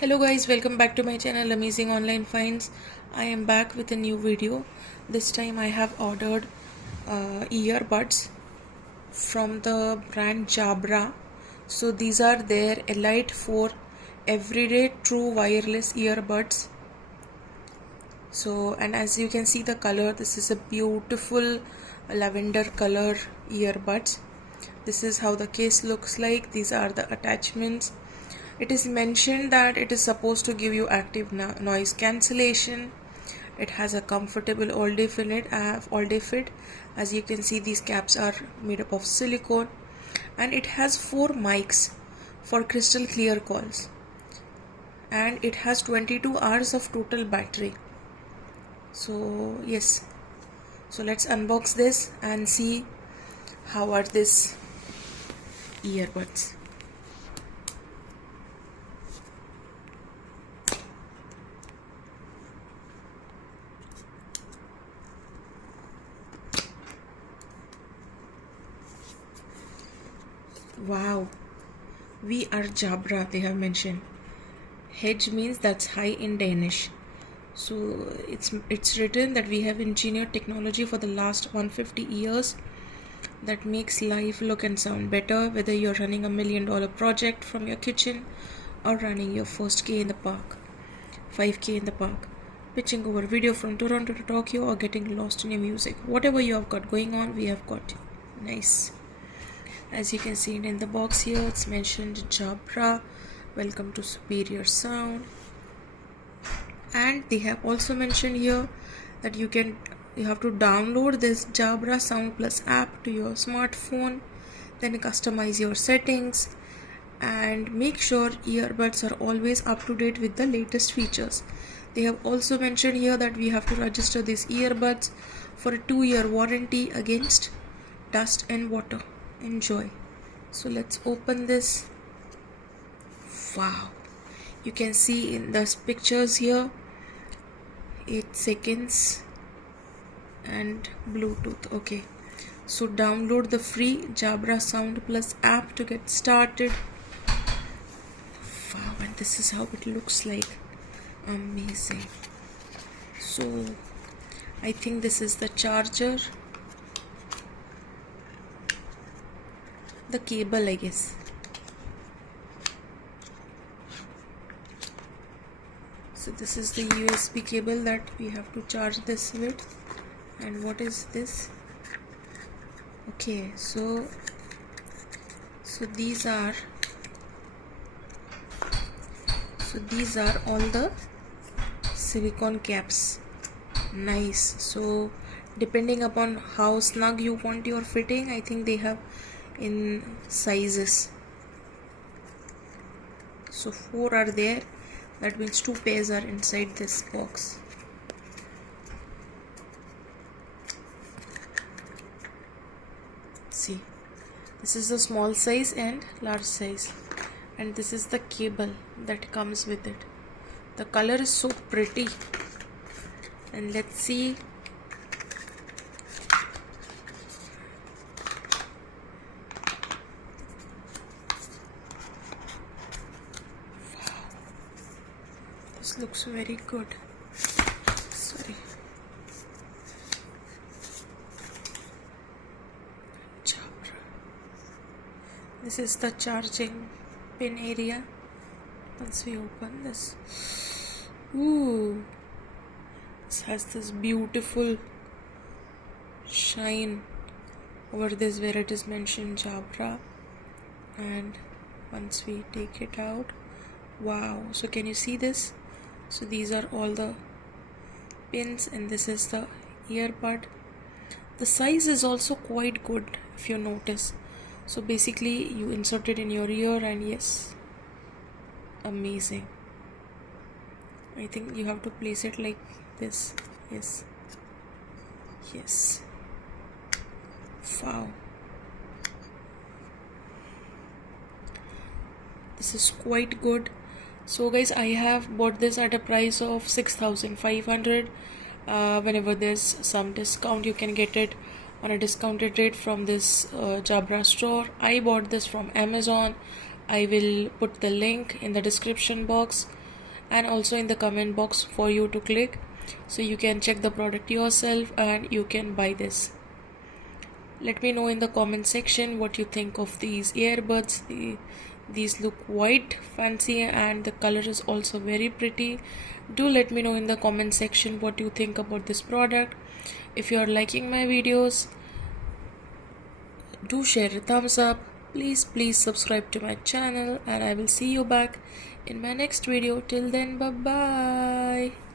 Hello guys, welcome back to my channel Amazing Online Finds. I am back with a new video. This time I have ordered earbuds from the brand Jabra. So these are their Elite 4 everyday true wireless earbuds. So, and as you can see the color, this is a beautiful lavender color earbuds. This is how the case looks like. These are the attachments. It is mentioned that it is supposed to give you active noise cancellation. It has a comfortable all-day fit. As you can see, these caps are made up of silicone, and it has 4 mics for crystal clear calls, and it has 22 hours of total battery. So yes, so let's unbox this and see how are these earbuds. Wow, we are Jabra, they have mentioned. Hedge means that's high in Danish. So it's written that we have engineered technology for the last 150 years that makes life look and sound better, whether you're running $1 million project from your kitchen or running your first K in the park, 5K in the park, pitching over video from Toronto to Tokyo, or getting lost in your music. Whatever you have got going on, we have got. Nice. As you can see in the box here, it's mentioned Jabra, welcome to superior sound. And they have also mentioned here that you have to download this Jabra Sound Plus app to your smartphone, then customize your settings, and make sure earbuds are always up to date with the latest features. They have also mentioned here that we have to register these earbuds for a 2-year warranty against dust and water. Enjoy. So let's open this. Wow, you can see in the pictures here 8 seconds and Bluetooth. Okay, so download the free Jabra Sound Plus app to get started. Wow, and this is how it looks like. Amazing. So I think this is the charger, the cable, I guess. So this is the USB cable that we have to charge this with. And what is this? Okay, so these are all the silicone caps. Nice. So depending upon how snug you want your fitting, I think they have in sizes. So 4 are there, that means 2 pairs are inside this box. See, this is the small size and large size, and this is the cable that comes with it. The color is so pretty, and let's see. This looks very good. Sorry. This is the charging pin area. Once we open this, ooh, this has this beautiful shine over this where it is mentioned Jabra. And once we take it out, wow, so can you see this? So these are all the pins, and this is the earbud. The size is also quite good if you notice. So basically you insert it in your ear, and yes, amazing. I think you have to place it like this. Yes, wow, this is quite good. So guys, I have bought this at a price of 6,500. Whenever there's some discount, you can get it on a discounted rate from this Jabra store. I bought this from Amazon. I will put the link in the description box. and also in the comment box for you to click, so you can check the product yourself and you can buy this. Let me know in the comment section what you think of these earbuds. These look quite fancy and the color is also very pretty. Do let me know in the comment section what you think about this product. If you are liking my videos, do share a thumbs up. Please subscribe to my channel, and I will see you back in my next video. Till then, bye bye.